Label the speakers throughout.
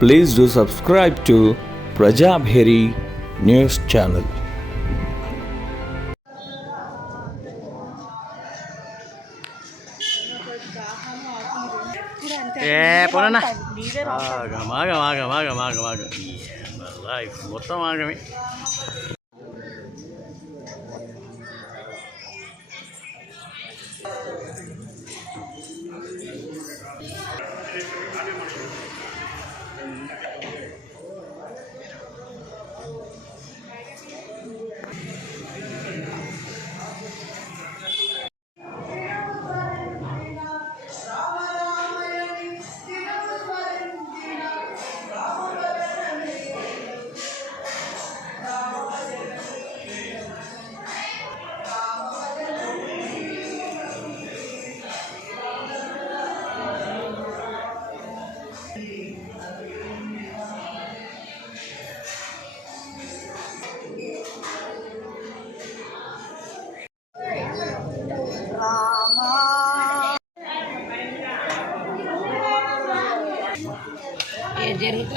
Speaker 1: please do subscribe to Prajabheri News Channel.
Speaker 2: Eh, pona na. Aga, maga, maga, maga, maga, maga. Yeah, my
Speaker 3: life. Motam me.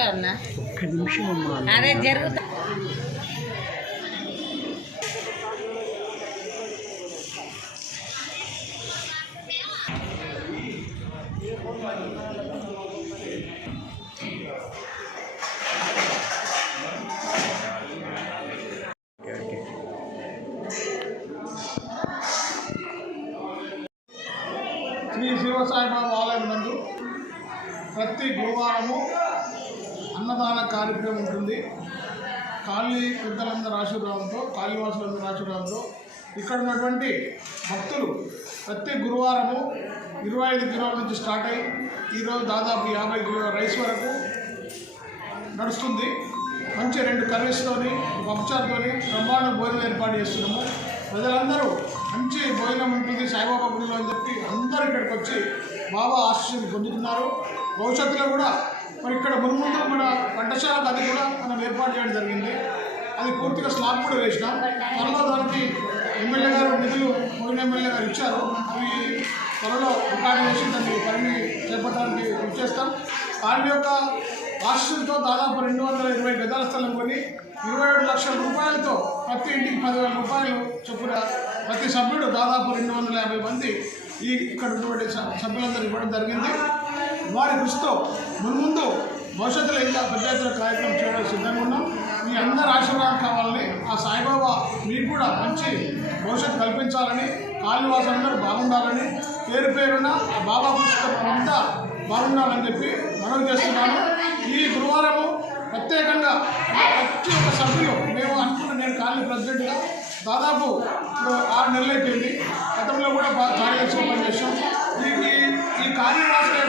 Speaker 3: అన్న
Speaker 2: ఒక్క నిమిషం అమ్మా
Speaker 3: అదే జరుగుతా
Speaker 4: శ్రీ శివసాయిబాబా ఆలయం నందు ప్రతి గురువారము అన్నదాన కార్యక్రమం ఉంటుంది. కాళీ పెద్దలందరూ ఆశీర్వాదంతో కాళీవాసులందరూ ఆశీర్వాదంతో ఇక్కడ ఉన్నటువంటి భక్తులు ప్రతి గురువారము ఇరవై ఐదు కిలోల నుంచి స్టార్ట్ అయ్యి ఈరోజు దాదాపు యాభై కిలోల రైస్ వరకు నడుస్తుంది. మంచి రెండు కర్రీస్తోని పప్పుచారుతోని బ్రహ్మాండ భోజనం ఏర్పాటు చేస్తున్నాము. ప్రజలందరూ మంచి భోజనం ఉంటుంది సాయిబాబా గుడిలో అని చెప్పి అందరూ ఇక్కడికి వచ్చి బాబా ఆశీస్సులు పొందుతున్నారు. భవిష్యత్తులో కూడా మరి ఇక్కడ మున్ముందు మన వంటశాల అది కూడా మనం ఏర్పాటు చేయడం జరిగింది. అది పూర్తిగా స్లాబ్ కూడా వేసినాం. త్వరలో దానికి ఎమ్మెల్యే గారు నిధులు పోయిన ఎమ్మెల్యే గారు ఇచ్చారు. అవి త్వరలో రికార్డు చేసి దాన్ని పనిని చేపట్టడానికి కృషి చేస్తాం. వారి యొక్క ఆస్తులతో దాదాపు రెండు వందల ఇరవై గదాల స్థలం కొని ఇరవై ఏడు లక్షల రూపాయలతో ప్రతి ఇంటికి పదివేల రూపాయలు చొప్పున ప్రతి సభ్యుడు దాదాపు రెండు వందల యాభై మంది ఈ ఇక్కడ ఉన్నటువంటి సభ్యులందరూ ఇవ్వడం జరిగింది. వారి కృషితో మున్ముందు భవిష్యత్తులో ఇంకా పెద్ద ఎత్తున కార్యక్రమం చేయడానికి సిద్ధంగా ఉన్నాం. మీ అందరి ఆశీర్వాదం కావాలని ఆ సాయిబాబా మీకు కూడా మంచి భవిష్యత్తు కల్పించాలని కాళీవాసు అందరూ బాగుండాలని పేరు పేరున ఆ బాబా కృషితో మనమంతా బాగుండాలని చెప్పి మనవి ప్రెసిడెంట్గా దాదాపు ఇప్పుడు ఆరు నెలలు అయిపోయింది. గతంలో కూడా బాగా కార్యదర్శిగా పనిచేసాం ఈ ఈ- ఈ యొక్క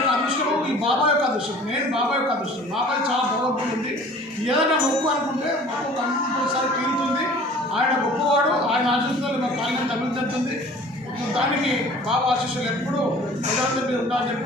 Speaker 4: అదృష్టం ఈ బాబా యొక్క అదృష్టం నేను బాబా యొక్క అదృష్టం. బాబాయ్ చాలా గౌరవం ఉంది. ఏదైనా గొప్ప అనుకుంటే మొక్కు కంపల్సరీ తీరుతుంది. ఆయన గొప్పవాడు ఆయన ఆశీస్సులు మా కార్యం తగ్గుతుంది దానికి బాబా ఆశీస్సులు ఎప్పుడూ ప్రజలందరికీ ఉండాలని చెప్పి